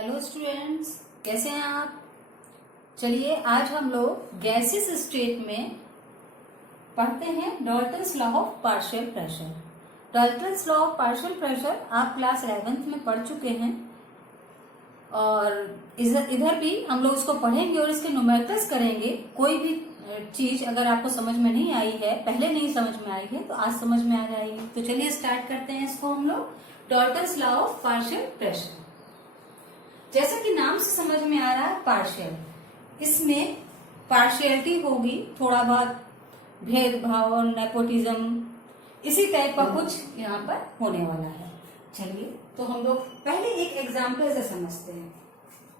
Hello students, कैसे हैं आप। चलिए आज हम लोग गैसेस स्टेट में पढ़ते हैं Dalton's law of partial pressure. Dalton's law of partial pressure आप क्लास 11th में पढ़ चुके हैं और इधर भी हम लोग इसको पढ़ेंगे और इसके न्यूमेरिकल्स करेंगे। कोई भी चीज अगर आपको समझ में नहीं आई है, पहले नहीं समझ में आई है, तो आज समझ में आ जाएगी। तो चलिए स्टार्ट करते हैं इसको हम लोग। Dalton's law of partial pressure, जैसा कि नाम से समझ में आ रहा है पार्शियल, इसमें पार्शियलिटी होगी, थोड़ा बहुत भेदभाव और नेपोटिज्म इसी टाइप का कुछ यहाँ पर होने वाला है। चलिए तो हम लोग पहले एक एग्जाम्पल से समझते हैं।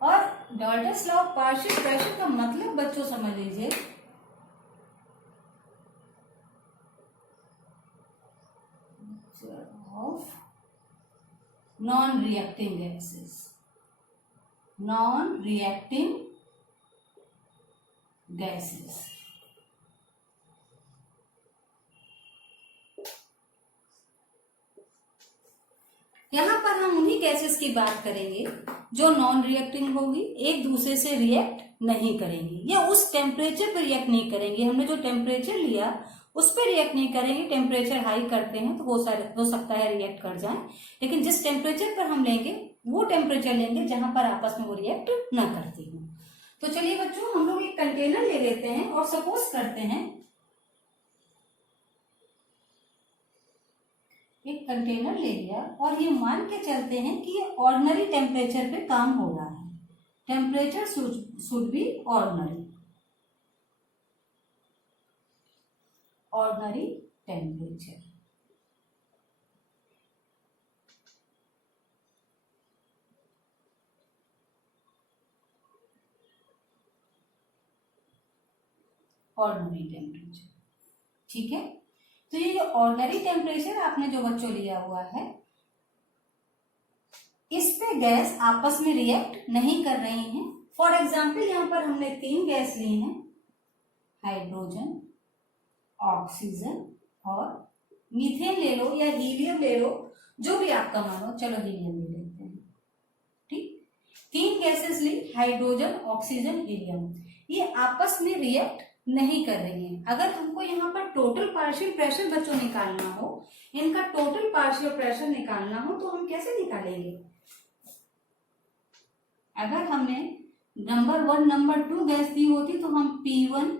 और Dalton's law of partial pressure का मतलब बच्चों समझ लीजिए, of non reacting gases, non-reacting gases। यहाँ पर हम उन्हीं गैसेस की बात करेंगे जो नॉन रिएक्टिंग होगी, एक दूसरे से रिएक्ट नहीं करेंगी या उस टेम्परेचर पर रिएक्ट नहीं करेंगी। हमने जो टेम्परेचर लिया उस पर रिएक्ट नहीं करेंगे। टेम्परेचर हाई करते हैं तो हो सकता है रिएक्ट कर जाए, लेकिन जिस टेम्परेचर पर हम लेंगे वो टेम्परेचर लेंगे जहां पर आपस में वो रिएक्ट न करती हो। तो चलिए बच्चों, हम लोग एक कंटेनर ले लेते हैं और सपोज करते हैं एक कंटेनर ले लिया और ये मान के चलते हैं कि ये ऑर्डिनरी टेम्परेचर पे काम हो रहा है। Temperature should be ordinary temperature. Ordinary temperature, ठीक है। तो ये जो ऑर्डिनरी टेम्परेचर आपने जो बच्चों लिया हुआ है, इस पे गैस आपस में रिएक्ट नहीं कर रही हैं। फॉर एग्जाम्पल यहाँ पर हमने 3 गैस ली हैं, हाइड्रोजन, ऑक्सीजन और मीथेन ले लो या हीलियम ले लो, जो भी आपका मानो। चलो हीलियम ले लेते हैं, ठीक। 3 गैसेस ली, हाइड्रोजन, ऑक्सीजन, हीलियम। ये आपस में रिएक्ट नहीं कर रही हैं। अगर हमको यहाँ पर टोटल पार्शियल प्रेशर बच्चों निकालना हो, इनका टोटल पार्शियल प्रेशर निकालना हो, तो हम कैसे निकालेंगे। अगर हमने नंबर 1 नंबर 2 गैस दी होती तो हम P1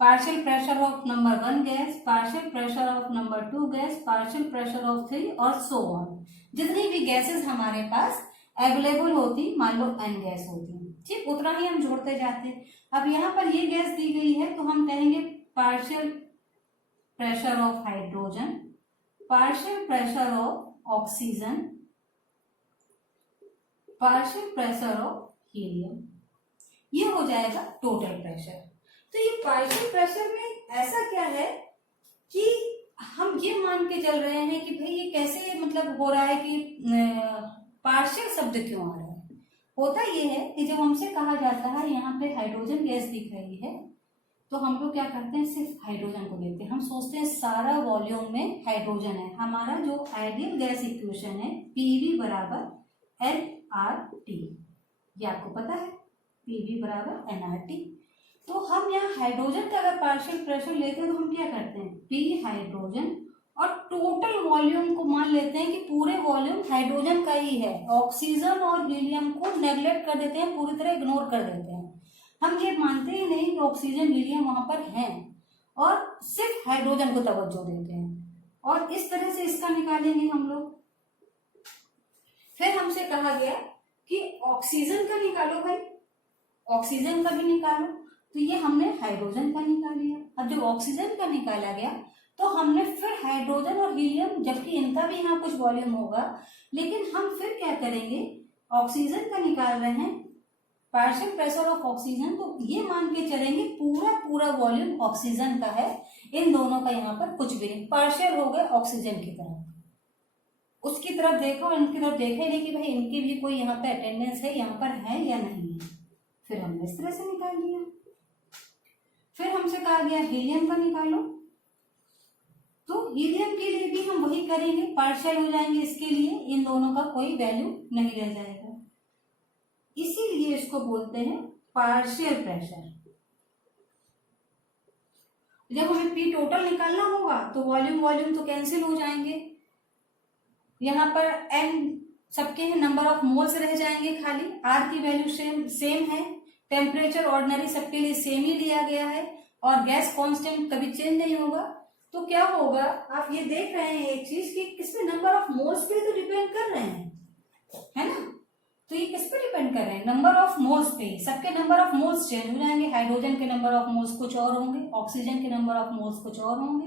partial pressure of number 1 gas, partial pressure of number 2 gas, partial pressure of 3 और सो ऑन, जितनी भी गैसेस हमारे पास अवेलेबल होती, मान लो n गैस होती, ठीक, उतना ही हम जोड़ते जाते। अब यहाँ पर ये गैस दी गई है तो हम कहेंगे partial pressure of hydrogen, partial pressure of oxygen, partial pressure of helium. ये हो जाएगा टोटल प्रेशर। तो ये पार्शियल प्रेशर में ऐसा क्या है कि हम ये मान के चल रहे हैं कि भाई ये कैसे मतलब हो रहा है कि पार्शियल शब्द क्यों आ रहा है। होता ये है कि जब हमसे कहा जाता है यहाँ पे हाइड्रोजन गैस दिख रही है, तो हम लोग क्या करते हैं, सिर्फ हाइड्रोजन को लेते हैं। हम सोचते हैं सारा वॉल्यूम में हाइड्रोजन है। हमारा जो आइडियल गैस इक्वेशन है PV बराबर nRT, ये आपको पता है, PV बराबर nRT। तो हम यहाँ हाइड्रोजन का अगर पार्शियल प्रेशर लेते हैं तो हम क्या करते हैं, P हाइड्रोजन और टोटल वॉल्यूम को मान लेते हैं कि पूरे वॉल्यूम हाइड्रोजन का ही है। ऑक्सीजन और हीलियम को नेग्लेक्ट कर देते हैं, पूरी तरह इग्नोर कर देते हैं। हम ये मानते ही नहीं कि ऑक्सीजन हीलियम वहां पर हैं और सिर्फ हाइड्रोजन को तवज्जो देते हैं। और इस तरह से इसका निकालेंगे हम लोग। फिर हमसे कहा गया कि ऑक्सीजन का निकालो भाई, ऑक्सीजन का भी निकालो। तो ये हमने हाइड्रोजन का निकाल लिया। अब जब ऑक्सीजन का निकाला गया तो हमने फिर हाइड्रोजन और हीलियम, जबकि इनका भी यहाँ कुछ वॉल्यूम होगा, लेकिन हम फिर क्या करेंगे, ऑक्सीजन का निकाल रहे हैं, पार्शियल प्रेशर ऑफ ऑक्सीजन, तो ये मान के चलेंगे पूरा वॉल्यूम ऑक्सीजन का है। इन दोनों का यहाँ पर कुछ भी नहीं, पार्शियल हो गए ऑक्सीजन की तरफ। उसकी तरफ देखो, इनकी तरफ देखा ही नहीं कि भाई इनकी भी कोई यहाँ पे अटेंडेंस है, यहाँ पर है या नहीं है। फिर हमने इस तरह से निकाल लिया। फिर हमसे कहा गया हीलियम का निकालो, तो हीलियम के लिए भी हम वही करेंगे, पार्शियल हो जाएंगे इसके लिए, इन दोनों का कोई वैल्यू नहीं रह जाएगा। इसीलिए इसको बोलते हैं पार्शियल प्रेशर। जब हमें पी टोटल निकालना होगा तो वॉल्यूम वॉल्यूम तो कैंसिल हो जाएंगे, यहाँ पर एन सबके हैं, नंबर ऑफ मोल्स रह जाएंगे खाली, आर की वैल्यू सेम है, टेम्परेचर ऑर्डिनरी सबके लिए सेम ही लिया गया है, और गैस कांस्टेंट कभी चेंज नहीं होगा। तो क्या होगा, आप ये देख रहे हैं एक चीज कि किसमें नंबर ऑफ मोल्स पे तो डिपेंड कर रहे हैं, है ना। तो ये किस पे डिपेंड कर रहे हैं, नंबर ऑफ मोल्स पे। सबके नंबर ऑफ मोल्स चेंज हो जाएंगे, हाइड्रोजन के नंबर ऑफ मोल्स कुछ और होंगे, ऑक्सीजन के नंबर ऑफ मोल्स कुछ और होंगे,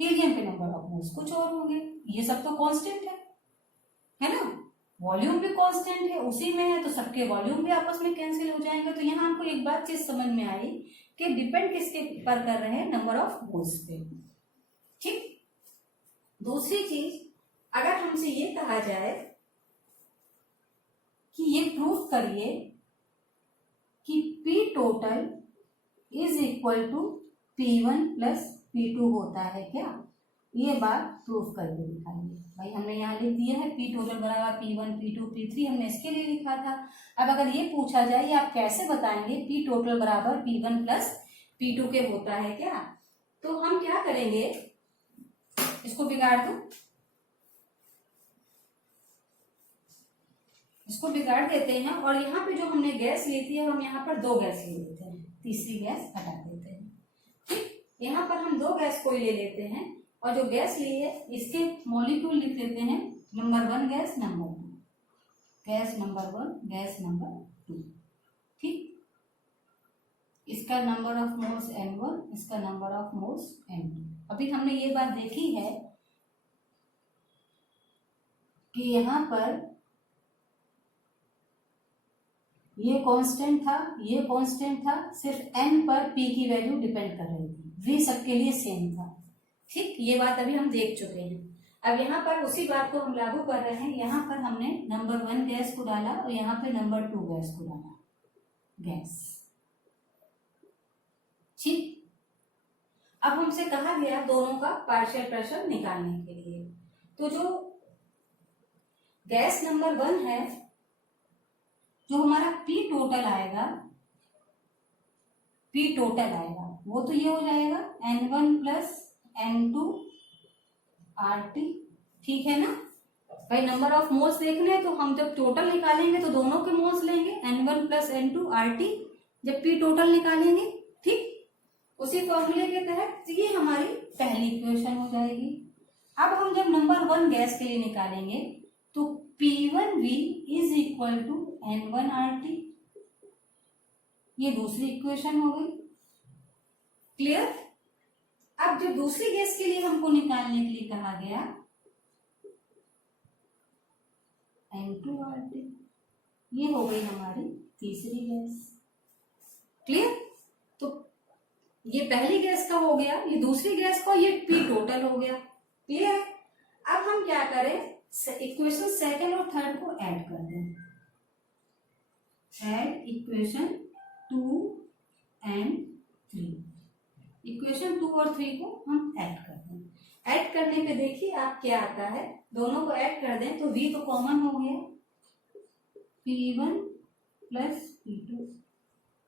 हीलियम के नंबर ऑफ मोल्स कुछ और होंगे। ये सब तो कांस्टेंट है ना। वॉल्यूम भी कांस्टेंट है, उसी में है, तो सबके वॉल्यूम भी आपस में कैंसिल हो जाएंगे। तो यहाँ हमको एक बात चीज समझ में आई कि डिपेंड किसके पर कर रहे हैं, नंबर ऑफ मोल्स पे। ठीक। दूसरी चीज, अगर हमसे ये कहा जाए कि ये प्रूफ करिए कि P total is equal to P1 plus P2 होता है क्या, ये बात प्रूफ करके दिखाइए। भाई हमने यहाँ लिख दिया है P टोटल बराबर P1 P2 P3, हमने इसके लिए लिखा था। अब अगर ये पूछा जाए आप कैसे बताएंगे P टोटल बराबर P1 प्लस P2 के होता है क्या, तो हम क्या करेंगे, इसको बिगाड़ दो, इसको बिगाड़ देते हैं, और यहाँ पे जो हमने गैस ली थी हम यहाँ पर 2 गैस ले लेते हैं, तीसरी गैस हटा देते हैं। ठीक, यहाँ पर हम 2 गैस को ले लेते हैं, और जो गैस ली है इसके मॉलिक्यूल लिख लेते हैं, number 1 gas, number 2 gas, number 1 gas, number 2। ठीक, इसका नंबर ऑफ मोल्स N1, इसका नंबर ऑफ मोल्स N2। अभी हमने ये बात देखी है कि यहाँ पर ये कांस्टेंट था, ये कांस्टेंट था, सिर्फ n पर p की वैल्यू डिपेंड कर रही थी, v सबके लिए सेम था। ठीक, ये बात अभी हम देख चुके हैं। अब यहाँ पर उसी बात को हम लागू कर रहे हैं, यहाँ पर हमने नंबर 1 गैस को डाला और यहाँ पे नंबर 2 गैस को डाला, गैस। ठीक, अब हमसे कहा गया दोनों का पार्शियल प्रेशर निकालने के लिए, तो जो गैस नंबर 1 है, जो हमारा P टोटल आएगा, P टोटल आएगा वो तो ये हो जाएगा N1 प्लस N2 RT। ठीक है ना भाई, नंबर ऑफ मोल्स देखने हैं तो हम जब टोटल निकालेंगे तो दोनों के मोल्स लेंगे, N1 प्लस N2 RT, जब P टोटल निकालेंगे। ठीक, उसी फॉर्मूले के तहत ये हमारी पहली इक्वेशन हो जाएगी। अब हम जब नंबर 1 गैस के लिए निकालेंगे तो P1V is equal to N1 RT, ये दूसरी इक्वेशन हो गई। क्लियर। अब जो दूसरी गैस के लिए हमको निकालने के लिए कहा गया N2 RT, ये हो गई हमारी तीसरी गैस। क्लियर। तो ये पहली गैस का हो गया, ये दूसरी गैस का, ये P टोटल हो गया। क्लियर। अब हम क्या करें, इक्वेशन सेकंड और थर्ड को ऐड कर दें, ऐड इक्वेशन 2 एंड 3, इक्वेशन 2 और 3 को हम ऐड कर दें। ऐड करने पे देखिए आप क्या आता है, दोनों को ऐड कर दें तो V तो कॉमन हो गया, P1 प्लस P2,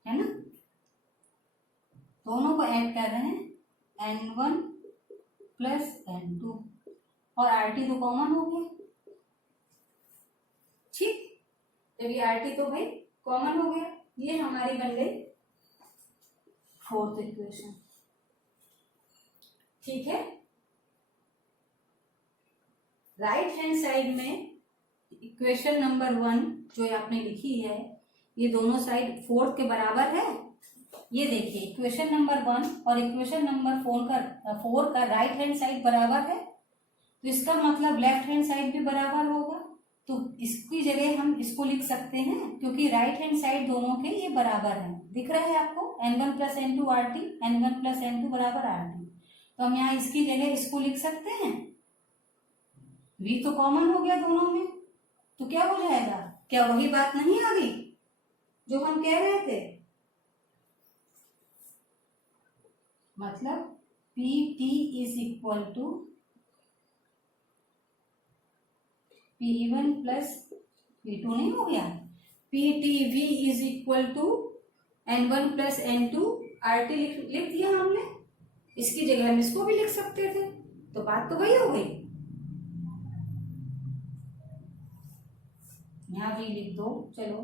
है ना। दोनों को ऐड कर रहे हैं, N1 प्लस N2, और RT तो कॉमन हो गया। ठीक, जब ये RT तो भाई कॉमन हो गया, ये हमारी बन गई फोर्थ इक्वेशन। ठीक है, राइट हैंड साइड में इक्वेशन नंबर 1 जो आपने लिखी है, ये दोनों साइड 4 के बराबर है। ये देखिए इक्वेशन नंबर 1 और इक्वेशन नंबर 4 का राइट हैंड साइड बराबर है, तो इसका मतलब लेफ्ट हैंड साइड भी बराबर होगा। तो इसकी जगह हम इसको लिख सकते हैं, क्योंकि राइट हैंड साइड दोनों के ये बराबर है। दिख रहा है आपको, N1 plus N2 RT, N1 plus N2 बराबर RT। तो हम यहाँ इसकी जगह इसको लिख सकते हैं, V तो कॉमन हो गया दोनों में, तो क्या हो जाएगा, क्या वही बात नहीं आ गई जो हम कह रहे थे, मतलब PT is equal to P1 plus P2 नहीं हो गया, PTV is equal to N1 plus N2 RT लिख दिया हमने। इसकी जगह हम इसको भी लिख सकते थे, तो बात तो वही हो गई। यहां भी लिख दो, चलो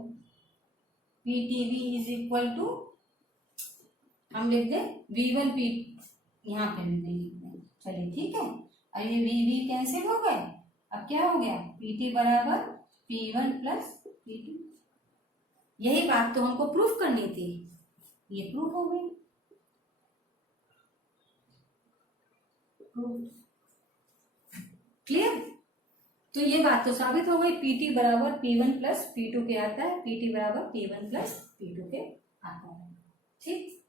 PTV इज इक्वल टू, हम लिख दे V1 P, यहाँ पे लिख दें, चलिए ठीक है। अब ये V कैंसिल हो गए, अब क्या हो गया, PT बराबर P1 प्लस P2। यही बात तो हमको प्रूफ करनी थी, ये प्रूफ हो गई। क्लियर? तो ये बात तो साबित हो गई, PT बराबर P1 प्लस P2 के आता है, PT बराबर P1 प्लस P2 के आता है। ठीक,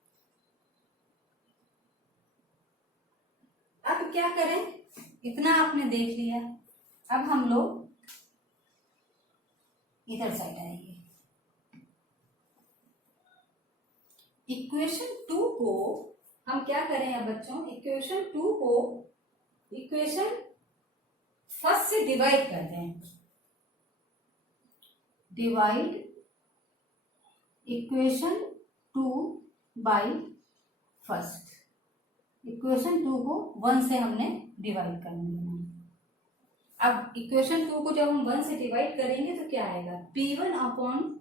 अब क्या करें, इतना आपने देख लिया, अब हम लोग इधर साइड आएंगे। इक्वेशन 2 को हम क्या करें अब बच्चों, इक्वेशन 2 को इक्वेशन फर्स्ट से डिवाइड कर दें। Divide equation 2 by first. Equation 2 को 1 से हमने डिवाइड कर लिया। अब इक्वेशन 2 को जब हम 1 से डिवाइड करेंगे तो क्या आएगा, P1 अपॉन,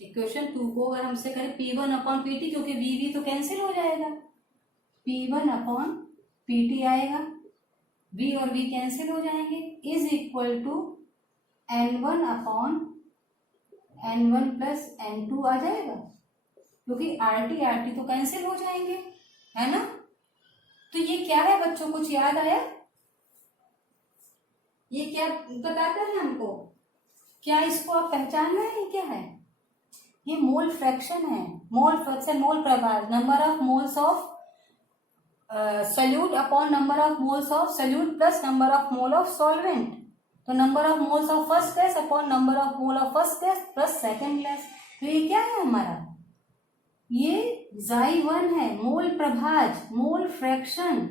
इक्वेशन 2 को अगर हमसे करें P1 अपॉन PT, क्योंकि V तो कैंसिल हो जाएगा, P1 अपॉन PT आएगा, V और V कैंसिल हो जाएंगे, is equal to N1 upon N1 plus N2 आ जाएगा, क्योंकि RT तो कैंसिल हो जाएंगे, है ना। तो ये क्या है बच्चों, कुछ याद आया, ये क्या बताता है हमको, क्या इसको आप पहचान रहे हैं, क्या है ये, मोल फ्रैक्शन है। मोल फ्रैक्शन, मोल प्रभार, number of moles of solute upon number of moles of solute plus number of mole of solvent. तो number of moles of first gas upon number of mole of first gas plus second gas. तो ये क्या है हमारा, ये Xi1 है, मोल प्रभाज, mole fraction.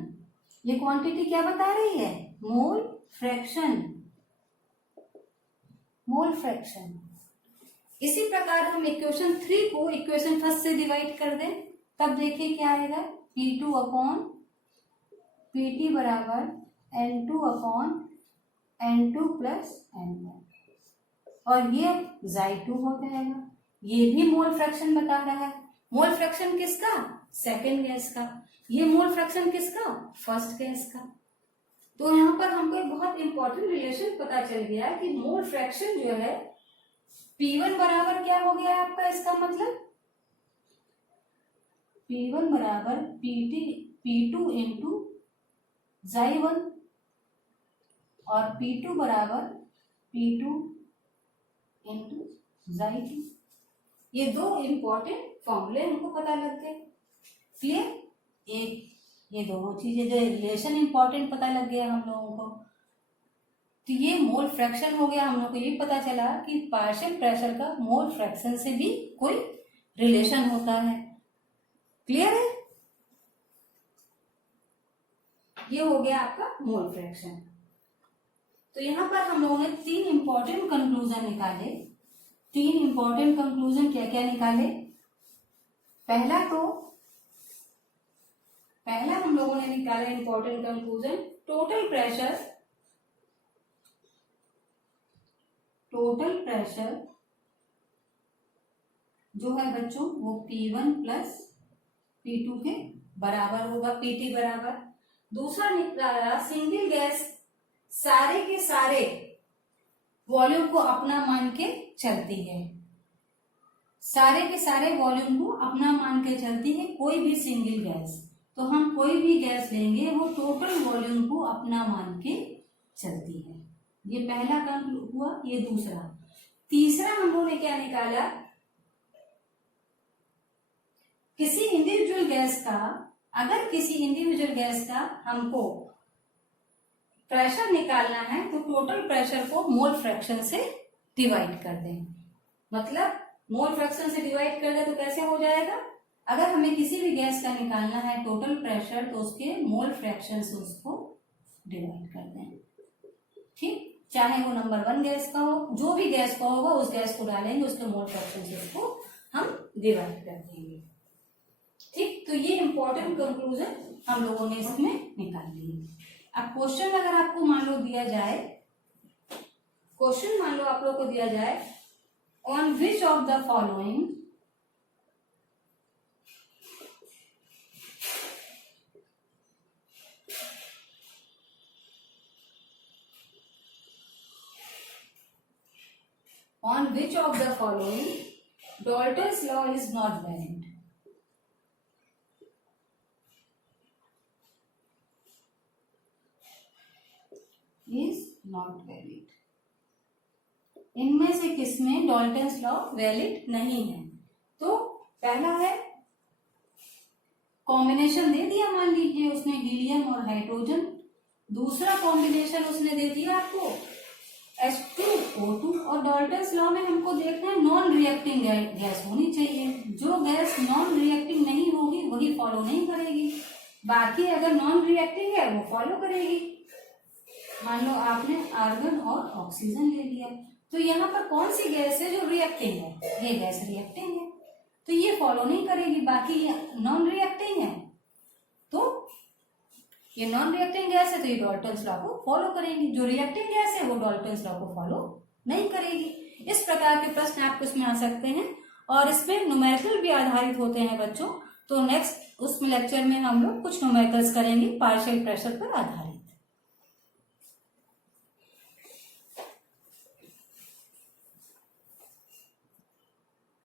ये quantity क्या बता रही है, मोल फ्रैक्शन, मोल फ्रैक्शन। इसी प्रकार हम इक्वेशन 3 को इक्वेशन फर्स्ट से डिवाइड कर दें, तब देखिए क्या आएगा, P2 अपॉन PT बराबर N2 upon N2 plus N1, और ये Xi2 हो जाएगा। ये भी मोल फ्रैक्शन बता रहा है। मोल फ्रैक्शन किसका, सेकेंड गैस का। ये मोल फ्रैक्शन किसका, फर्स्ट गैस का। तो यहाँ पर हमको एक बहुत इंपॉर्टेंट रिलेशन पता चल गया कि मोल फ्रैक्शन जो है P1 बराबर क्या हो गया आपका, इसका मतलब P1 बराबर P2 इंटू Xi1, और P2 बराबर P2 इंटू Xi2। ये दो इंपॉर्टेंट फॉर्मूले हमको पता लग गए। क्लियर? एक ये दोनों चीजें जो रिलेशन इंपॉर्टेंट पता लग गया हम लोगों को। तो ये मोल फ्रैक्शन हो गया, हम लोग को ये पता चला कि पार्शियल प्रेशर का मोल फ्रैक्शन से भी कोई रिलेशन होता है। क्लियर है? ये हो गया आपका मोल फ्रैक्शन। तो यहां पर हम लोगों ने 3 इंपॉर्टेंट कंक्लूजन निकाले। 3 इंपॉर्टेंट कंक्लूजन क्या क्या निकाले, पहला हम लोगों ने निकाला इंपॉर्टेंट कंक्लूजन, टोटल प्रेशर जो है बच्चों वो P1 प्लस P2 के बराबर होगा, PT बराबर। दूसरा निकाला सिंगल गैस सारे के सारे वॉल्यूम को अपना मान के चलती है, सारे के सारे वॉल्यूम को अपना मान के चलती है कोई भी सिंगल गैस। तो हम कोई भी गैस लेंगे वो टोटल वॉल्यूम को अपना मान के चलती है। ये पहला कंक्लूड हुआ। ये दूसरा। तीसरा हम लोगों ने क्या निकाला, किसी इंडिविजुअल गैस का हमको प्रेशर निकालना है तो टोटल प्रेशर को मोल फ्रैक्शन से डिवाइड कर दें। मतलब मोल फ्रैक्शन से डिवाइड कर दे तो कैसे हो जाएगा, अगर हमें किसी भी गैस का निकालना है टोटल प्रेशर तो उसके मोल फ्रैक्शन से उसको डिवाइड कर दें। ठीक, चाहे वो नंबर 1 गैस का हो, जो भी गैस का होगा उस गैस को डालेंगे, उसके मोल फ्रैक्शन से उसको हम डिवाइड कर देंगे। ठीक, तो ये इंपॉर्टेंट कंक्लूजन हम लोगों ने इसमें निकाल ली। अब क्वेश्चन अगर आपको मान लो दिया जाए, क्वेश्चन मान लो आप लोग को दिया जाए, on which of the following on which of the following Dalton's law is not valid? Is not valid. इनमें से किसमें डॉल्टन्स लॉ वैलिड नहीं है? तो पहला है कॉम्बिनेशन दे दिया, मान लीजिए उसने हीलियम और हाइड्रोजन। दूसरा कॉम्बिनेशन उसने दे दिया आपको H2O2, और डॉल्टन्स लॉ में हमको देखना है नॉन रिएक्टिंग गैस होनी चाहिए। जो गैस नॉन रिएक्टिंग नहीं होगी वही फॉलो नहीं करेगी, बाकी अगर नॉन रिएक्टिंग है वो फॉलो करेगी। मान लो आपने आर्गन और ऑक्सीजन ले लिया, तो यहाँ पर कौन सी गैस है जो रिएक्टिंग है? ये गैस रिएक्टिंग है, तो ये फॉलो नहीं करेगी। बाकी ये नॉन रिएक्टिंग है, तो ये नॉन रिएक्टिंग गैस है तो ये डॉल्टन्स लॉ को फॉलो करेगी। जो रिएक्टिंग गैस है वो डॉल्टन्स लॉ को फॉलो नहीं करेगी। इस प्रकार के प्रश्न आपको इसमें आ सकते हैं, और इसमें न्यूमेरिकल भी आधारित होते हैं बच्चों। तो नेक्स्ट उसमें लेक्चर में हम लोग कुछ न्यूमेरिकल्स करेंगे पार्शियल प्रेशर पर आधारित।